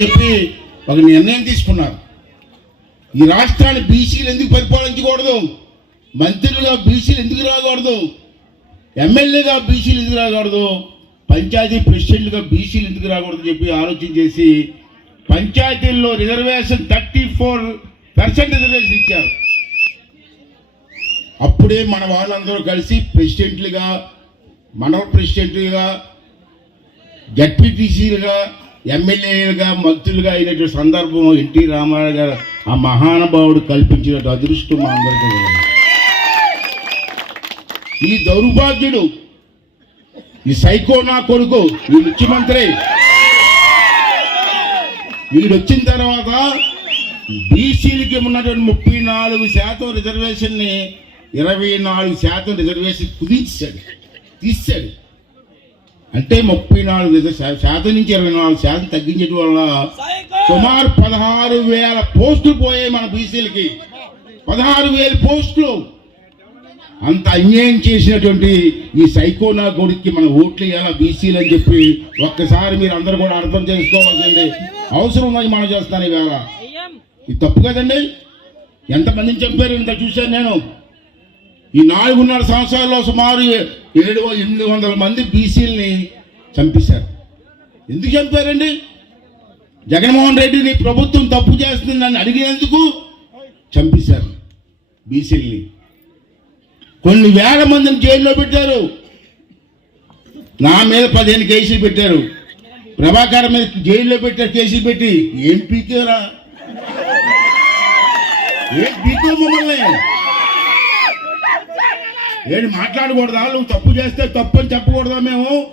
చెప్పి ఒక నిర్ణయం తీసుకున్నారు. ఈ రాష్ట్రాన్ని బీసీలు ఎందుకు పరిపాలించకూడదు? మంత్రులుగా బీసీలు ఎందుకు రాకూడదు? ఎమ్మెల్యేగా బీసీలు ఎందుకు రాకూడదు? పంచాయతీ ప్రెసిడెంట్గా బీసీలు ఎందుకు రాకూడదు చెప్పి ఆలోచన చేసి పంచాయతీల్లో reservation thirty four percent reservation ఇచ్చారు. అప్పుడే మన వాళ్ళందరూ కలిసి ప్రెసిడెంట్లుగా మండల ప్రెసిడెంట్లుగా జడ్పీటీసీలుగా ఎమ్మెల్యేలుగా మంత్రులుగా అయినటువంటి సందర్భం ఎన్టీ రామారావు గారు ఆ మహానుభావుడు కల్పించిన అదృష్టం మా అందరికీ ఈ దౌర్భాగ్యుడు ఈ సైకో నా కొడుకు ఈ ముఖ్యమంత్రి. వీడు వచ్చిన తర్వాత బీసీలకి ఉన్నటువంటి ముప్పై నాలుగు శాతం రిజర్వేషన్ని ఇరవై నాలుగు శాతం రిజర్వేషన్ కుదించాడు తీశాడు. అంటే ముప్పై నాలుగు శాతం నుంచి ఇరవై నాలుగు శాతం తగ్గించడం వల్ల సుమారు పదహారు వేల పోస్టులు పోయాయి మన బీసీలకి. పదహారు వేల పోస్టులు. అంత అన్యాయం చేసినటువంటి ఈ సైకోనా కొడుక్కి మన ఓట్లు వేయాలా బీసీలు అని చెప్పి ఒక్కసారి మీరు అందరూ కూడా అర్థం చేసుకోవాల్సింది. అవసరం ఉన్నది మనం చేస్తాను ఈవేళ ఇది తప్పు కదండి? ఎంతమందిని చంపారు ఇంత చూశాను నేను? ఈ నాలుగున్నర సంవత్సరాల్లో సుమారు ఏడు ఎనిమిది వందల మంది బీసీలని చంపేశారు. ఎందుకు చంపారండి? జగన్మోహన్ రెడ్డిని ప్రభుత్వం తప్పు చేస్తుంది నన్ను అడిగేందుకు చంపేశారు బీసీలని. కొన్ని వేల మందిని జైల్లో పెట్టారు. నా మీద పదిహేను కేసులు పెట్టారు. ప్రభాకర్ మీద జైల్లో పెట్టారు కేసులు పెట్టి ఏం పీకేరా? ఏం పీకో మమ్మల్ని? నేను మాట్లాడకూడదా? నువ్వు తప్పు చేస్తే తప్పు అని చెప్పకూడదా మేము?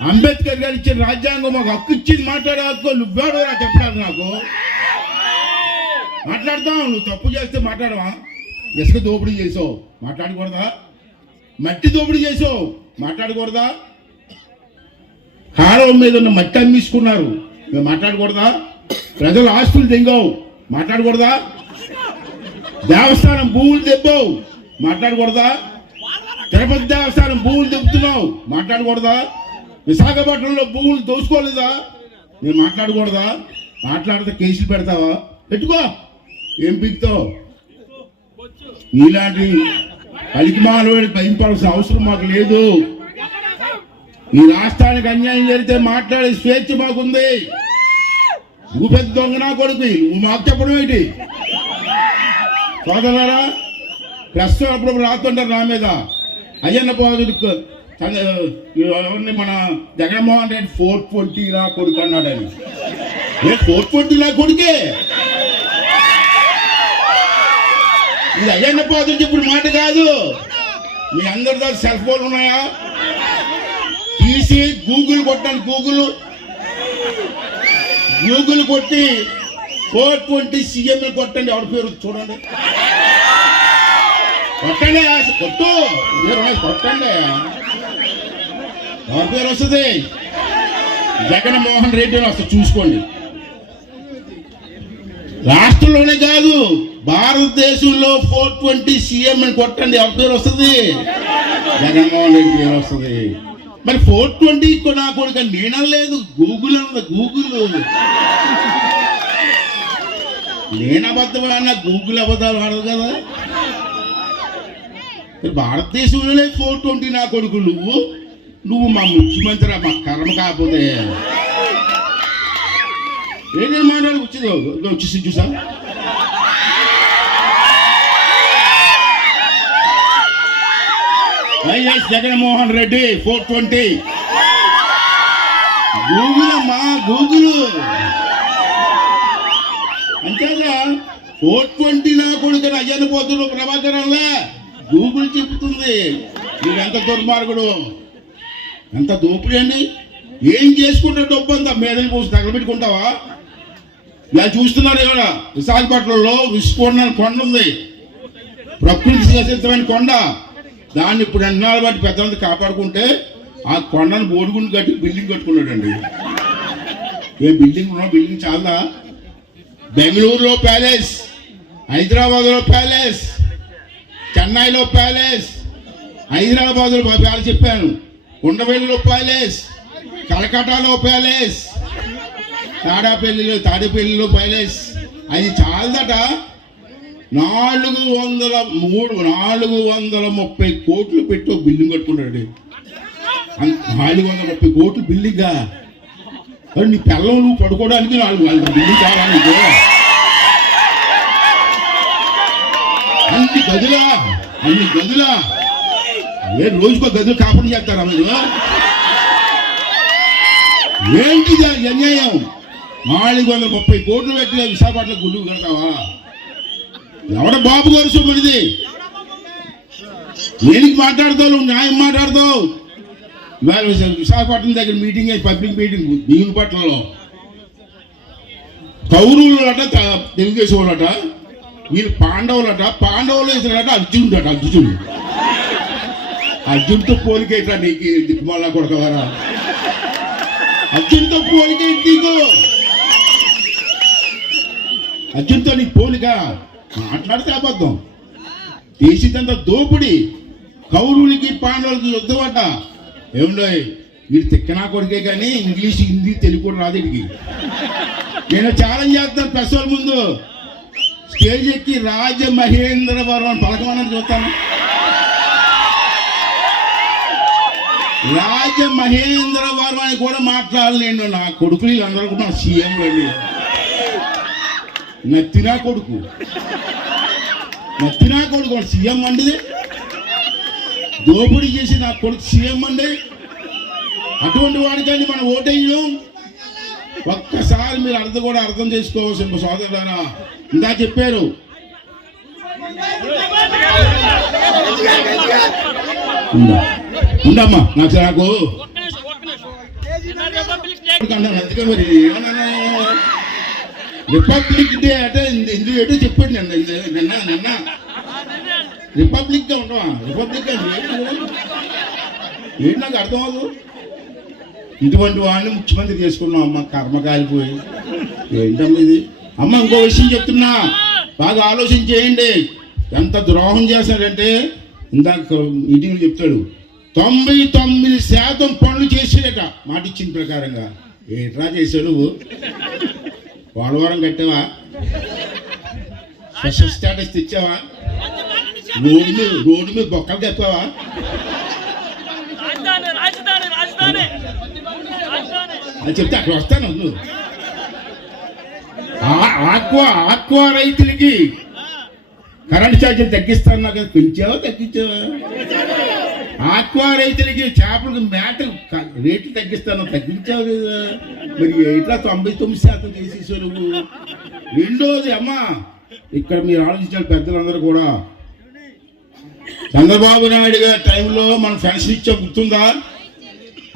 అంబేద్కర్ గారు ఇచ్చిన రాజ్యాంగం మాకు హక్కు ఇచ్చింది మాట్లాడే హక్కు రా చెప్పడానికి నాకు. మాట్లాడతావు? నువ్వు తప్పు చేస్తే మాట్లాడవా? ఇసుక దోపిడీ చేసావు. మాట్లాడకూడదా? మట్టి దోపిడీ చేసావు. మాట్లాడకూడదా? కాలం మీద ఉన్న మట్టి అమ్మేసుకున్నారు. మేము మాట్లాడకూడదా? ప్రజల ఆస్తులు తెంగావు. మాట్లాడకూడదా? దేవస్థానం భూములు తెప్పావు మాట్లాడకూడదా? తిరుపతి దేవస్థానం భూములు తెప్పుతున్నావు. మాట్లాడకూడదా? విశాఖపట్నంలో భూములు దోసుకోలేదా? నేను మాట్లాడకూడదా? మాట్లాడితే కేసులు పెడతావా? పెట్టుకో. ఏం పీక్తావు? ఇలాంటి పలికిమాలవాడికి భయించాల్సిన అవసరం మాకు లేదు. ఈ రాష్ట్రానికి అన్యాయం జరిగితే మాట్లాడే స్వేచ్ఛ మాకుంది. నువ్వు పెద్ద దొంగ నా కొడుకు? నువ్వు మాకు చెప్పడం ఏంటి? సోదరారా ప్రస్తుతం అప్పుడప్పుడు రాస్తుంటారు నా మీద. అయ్యన్న పోదుడు ఎవరిని మన జగన్మోహన్ రెడ్డి ఫోర్ ట్వంటీ నా కొడుకు అన్నాడని ఏ ఫోర్ ట్వంటీ నా కొడుకే? ఇది అయ్యన్న పోదుడు ఇప్పుడు మాట కాదు. మీ అందరి దగ్గర సెల్ ఫోన్ ఉన్నాయా? తీసి గూగుల్ కొట్టాను గూగుల్. గూగుల్ కొట్టి ఫోర్ ట్వంటీ సీఎంలు కొట్టండి ఎవరి పేరు చూడండి. కొట్టండి కొట్టు. కొట్టండి. ఎవరి పేరు వస్తుంది? జగన్మోహన్ రెడ్డి అని వస్తుంది చూసుకోండి. రాష్ట్రంలోనే కాదు భారతదేశంలో ఫోర్ ట్వంటీ సీఎం అని కొట్టండి ఎవరి పేరు వస్తుంది? జగన్మోహన్ రెడ్డి పేరు వస్తుంది. మరి ఫోర్ ట్వంటీ నా కొడుకు నేనలేదు గూగుల్ అన్నది గూగుల్. నేను అబద్ధం అన్న గూగుల్ అబద్ధాలు ఆడదు కదా. భారతదేశంలోనే ఫోర్ ట్వంటీ నా కొడుకు నువ్వు? నువ్వు మా ముఖ్యమంత్రి మా కర్మ కాకపోతే. ఏదైనా మాట్లాడి వచ్చిందో? వచ్చేసి చూసా. YS Jaganmohan Reddy four twenty. Google అమ్మా గూగుల్. అంతేగా ఫోర్ ట్వంటీ నా కొడుకు అయ్యన్న పోతున్న ప్రభాకరంలా గూగుల్ చెబుతుంది నువ్వు ఎంత దుర్మార్గుడు? ఎంత దోపిడీ అండి? ఏం చేసుకుంటే డబ్బు అంతా మేదలు పోసి తగలబెట్టుకుంటావా? ఇలా చూస్తున్నారు ఇక్కడ విశాఖపట్నంలో విస్ఫోటన కొండ ఉంది. ప్రకృతి సహసిద్ధమైన కొండ. దాన్ని ఇప్పుడు ఎన్నాళ్ళు బట్టి పెద్దలంతా కాపాడుకుంటే ఆ కొండను బోడుగుండు కట్టి బిల్డింగ్ కట్టుకున్నాడండి. ఏ బిల్డింగ్ ఉన్నా బిల్డింగ్ చాలా బెంగళూరులో ప్యాలెస్ హైదరాబాద్లో ప్యాలెస్ చెన్నైలో ప్యాలెస్ హైదరాబాద్లో ప్యాలెస్ చెప్పాను. ఉండవెల్లిలో ప్యాలెస్ కలకటాలో ప్యాలెస్ తాడాపల్లిలో తాడేపల్లిలో ప్యాలెస్. అది చాలదట. నాలుగు వందల మూడు నాలుగు వందల ముప్పై కోట్లు పెట్టి ఒక బిల్డింగ్ కట్టుకున్నాడు నాలుగు వందల ముప్పై కోట్లు బిల్డింగ్గా మరి నీ పిల్లలు నువ్వు పడుకోవడానికి నాలుగు వందల బిల్డింగ్ చాలా నీకు? అన్ని గదులా? అన్ని గదులా? ఏ రోజుకో గదులు కాపురం చేస్తారా మీరు? ఏంటి అన్యాయం? నాలుగు వందల ముప్పై కోట్లు పెట్టిన విశాఖపట్నం గుళ్ళు కడతావా? ఎవడ బాబు గారు సొమ్మిది దేనికి మాట్లాడతావు? నువ్వు న్యాయం మాట్లాడతావు? ఇవాళ విశాఖపట్నం దగ్గర మీటింగ్ అయ్యి పబ్లిక్ మీటింగ్ భీముపట్నంలో కౌరవులట అట తెలుగుదేశం వాళ్ళట. వీళ్ళు పాండవులట పాండవులు వేసినట అర్జునుడట అర్జునుడు. అర్జున్తో పోలికేట్రా నీకు దిక్కుమాలా కదా అర్జున్తో పోలిక నీకు? అర్జున్తో నీకు పోలిక? మాట్లాడితే అబద్ధం. చేసిందంత దోపిడి. కౌరులకి పాండవులకి యుద్ధం అట ఏముండో తిక్కనా కొడుకే కానీ ఇంగ్లీష్ హిందీ తెలుగు కూడా రాదు వీడికి నేను ఛాలెంజ్ చేస్తాను ప్రసవ ముందు. స్టేజ్ ఎక్కి రాజ మహేంద్రవరం అని చూస్తాను. రాజ మహేంద్రవరం అని కూడా మాట్లాడలేండి నా కొడుకులు వీళ్ళందరూ కూడా సీఎం అండి. నత్తినా కొడుకు. నత్తినా కొడుకు సీఎం అండి. దోపిడీ చేసి నా కొడుకు సీఎం అండి. అటువంటి వాడికండి మనం ఓటేయడం. ఒక్కసారి మీరు అర్థం కూడా అర్థం చేసుకోవాల్సిన సోదరులారా. ఇందా చెప్పారు. ఉండమ్మా నాకు నాకు మరి రిపబ్లిక్ డే అంటే ఇందు- ఇందులో ఏంటో చెప్పాడు నిన్న నిన్న నిన్న రిపబ్లిక్గా ఉండవా? రిపబ్లిక్గా ఏంటి? ఏంటి నాకు అర్థం అవ్వదు ఇటువంటి వాళ్ళని ముఖ్యమంత్రి చేసుకున్నాం అమ్మ కర్మ కాలిపోయి ఏంటమ్మా ఇది? అమ్మ ఇంకో విషయం చెప్తున్నా. బాగా ఆలోచన చేయండి. ఎంత ద్రోహం చేశాడంటే ఇందాక మీటింగ్ చెప్తాడు తొంభై తొమ్మిది శాతం పనులు చేసాడట మాట ఇచ్చిన ప్రకారంగా. ఏట్రా చేశాడు? నువ్వు పోలవరం కట్టావా? స్పెషల్ స్టేటస్ తెచ్చావా? రోడ్డు మీద రోడ్డు మీద బొక్కలు కప్పావా? అని చెప్తే అక్కడ వస్తాను. నువ్వు ఆక్వా ఆక్వా రైతులకి కరెంట్ ఛార్జీలు తగ్గిస్తాను నాకు పెంచావా తగ్గించావా? ఆక్వా రైతులకి చేపలకు మేట రేట్లు తగ్గిస్తాను తగ్గించావు కదా. మరి ఎట్లా తొంభై తొమ్మిది శాతం చేసేసావు నువ్వు. రెండోది అమ్మా ఇక్కడ మీరు ఆలోచించాలి పెద్దలందరూ కూడా. చంద్రబాబు నాయుడు గారి టైంలో మనం ఫ్యాన్స్ ఇచ్చా గుర్తుందా?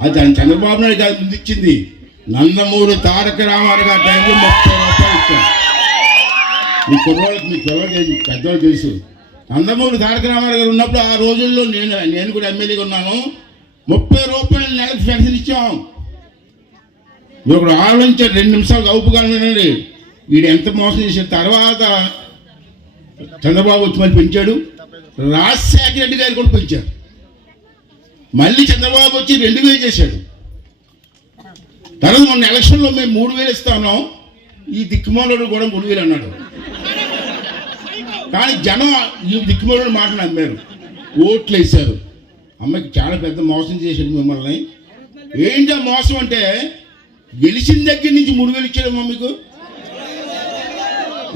అది ఆయన చంద్రబాబు నాయుడు గారి ముందు ఇచ్చింది. నందమూరి తారక రామారావు గారి టైంలో ముప్పై రూపాయలు ఇచ్చారు. మీ కుర్రోళ్ళకి మీ పిల్లలకి పెద్దలు తెలుసు. నందమూరి తారక రామారావు గారు ఉన్నప్పుడు ఆ రోజుల్లో నేను నేను కూడా ఎమ్మెల్యేగా ఉన్నాను. ముప్పై రూపాయలు నెలకు పెన్షన్ ఇచ్చాం. మీరు ఒకడు ఆలోచించారు రెండు నిమిషాలు అవుపుగా వినండి. వీడు ఎంత మోసం చేసిన తర్వాత చంద్రబాబు వచ్చి మళ్ళీ పెంచాడు. రాజశేఖర రెడ్డి గారు కూడా పెంచారు. మళ్ళీ చంద్రబాబు వచ్చి రెండు వేలు చేశాడు. తర్వాత మొన్న ఎలక్షన్లో మేము మూడు వేలు ఇస్తాను ఈ దిక్కుమాలోడు కూడా మూడు వేలు అన్నాడు. కానీ జనం ఈ దిక్కుమాలోడు మాట నమ్మారు. ఓట్లు వేశారు. అమ్మకి చాలా పెద్ద మోసం చేశాడు మిమ్మల్ని. ఏంటి ఆ మోసం అంటే గెలిచిన దగ్గర నుంచి మూడు వేలు ఇచ్చాడమ్మా మీకు?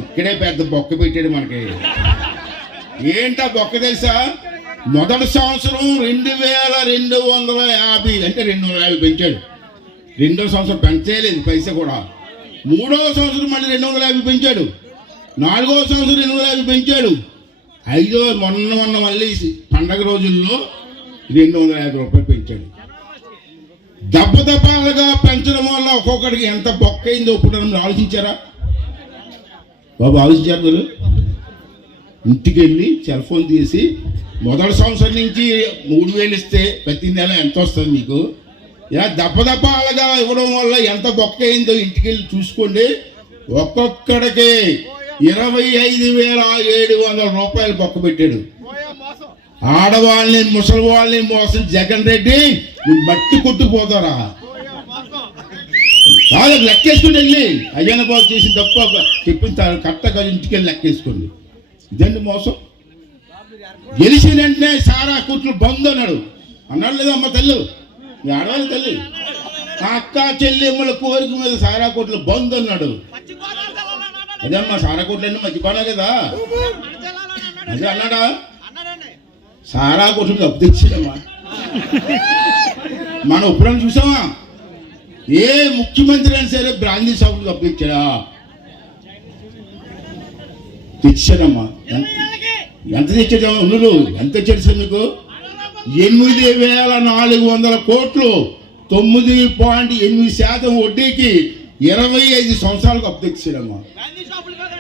ఇక్కడే పెద్ద బొక్క పెట్టాడు మనకి. ఏంటా బొక్క తెలుసా? మొదటి సంవత్సరం రెండు వేల రెండు వందల యాభై అంటే రెండు వందల యాభై పెంచాడు. రెండో సంవత్సరం పెంచేయలేదు పైసా కూడా. మూడవ సంవత్సరం మళ్ళీ రెండు వందల యాభై పెంచాడు. నాలుగవ సంవత్సరం రెండు వందల యాభై పెంచాడు. ఐదో మొన్న మొన్న మళ్ళీ పండగ రోజుల్లో రెండు వందల యాభై రూపాయలు పెంచాడు. దెబ్బ దెబ్బలుగా పెంచడం వల్ల ఒక్కొక్కడికి ఎంత బొక్క అయిందో ఇప్పుడు మీరు ఆలోచించారా? బాబు ఆలోచించారు మీరు? ఇంటికి వెళ్ళి సెల్ ఫోన్ తీసి మొదటి సంవత్సరం నుంచి మూడు వేలు ఇస్తే ప్రతి నెల ఎంత వస్తుంది మీకు? ఇలా దప్పదప్పాలుగా ఇవ్వడం వల్ల ఎంత బొక్క అయిందో ఇంటికి వెళ్ళి చూసుకోండి. ఒక్కొక్కడికి ఇరవై ఐదు వేల ఏడు వందల రూపాయలు బొక్క పెట్టాడు. ఆడవాళ్ళని ముసలి వాళ్ళని మోసం జగన్ రెడ్డి నువ్వు మట్టి కొట్టుకుపోతారా? కాదు లెక్కేసుకుని వెళ్ళి. అయ్యన బాబు చేసి తప్ప చెప్పిన తర్వాత కరెక్ట్గా ఇంటికి వెళ్ళి లెక్కేసుకోండి. ఇదండి మోసం? గెలిచిన వెంటనే సారా కూతురు బంద్ అన్నాడు. అన్నాడు లేదా అమ్మ తల్లు? మీ ఆడవాళ్ళ తల్లి? అక్క చెల్లెమ్మల కోరిక మీద సారా కోట్లు బంద్ అన్నాడు. అదే అమ్మా సారా కోట్లు అన్నీ మర్చిపోనా కదా? అదే అన్నాడా? సారా కోట్లు అప్పు తెచ్చాడమ్మా మనం ఎప్పుడైనా చూసామా ఏ ముఖ్యమంత్రి అయినా సరే బ్రాందీ షాపులు అప్పు తెచ్చాడా తెచ్చాడమ్మా ఎంత- ఎంత తెచ్చాడు నువ్వు ఎంత తెచ్చాడు మీకు ఎనిమిది వేల నాలుగు వందల కోట్లు. తొమ్మిది పాయింట్ ఎనిమిది శాతం వడ్డీకి ఇరవై ఐదు సంవత్సరాలకు అప్పు తెచ్చాడమ్మా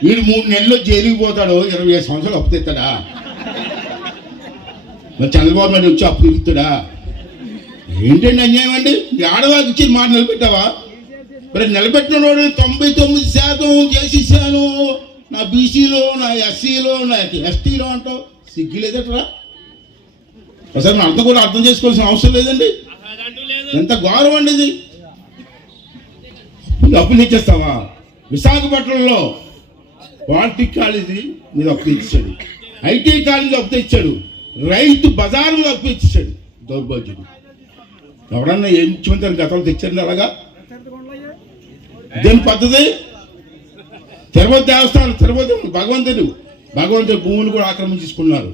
వీడు మూడు నెలల్లో జైలుకి పోతాడు ఇరవై ఐదు సంవత్సరాలు అప్పు తెస్తాడా? మరి చంద్రబాబు నాయుడు వచ్చి అప్పు ఇస్తాడా ఏంటండి అన్యాయం అండి? ఆడవాళ్ళకి ఇచ్చి మాట నిలబెట్టావా? మరి నిలబెట్టిన వాడు తొంభై తొమ్మిది శాతం చేసిస్తాను నా బీసీలో నా ఎస్సీలో నా ఎస్టీలో అంటావు సిగ్గులేదట్రా ఒకసారి నా అర్థం కూడా అర్థం చేసుకోవాల్సిన అవసరం లేదండి. ఎంత గౌరవం అండి ఇది. నువ్వు అప్పులు ఇచ్చేస్తావా? విశాఖపట్నంలో పాలిటిక్ కాలేజీ మీద అప్పు ఇచ్చాడు. ఐటీ కాలేజీ అప్పు ఇచ్చాడు. రైతు బజార్ మీద అప్పు ఇచ్చాడు. దౌర్భాగ్యుడు. ఎవరన్నా ఏం ముఖ్యమంత్రి గతంలో తెచ్చాడు అలాగా? దేని పద్ధతి? తిరుపతి దేవస్థానం తిరుపతి భగవంతుడు భగవంతుడు భూములు కూడా ఆక్రమించుకున్నారు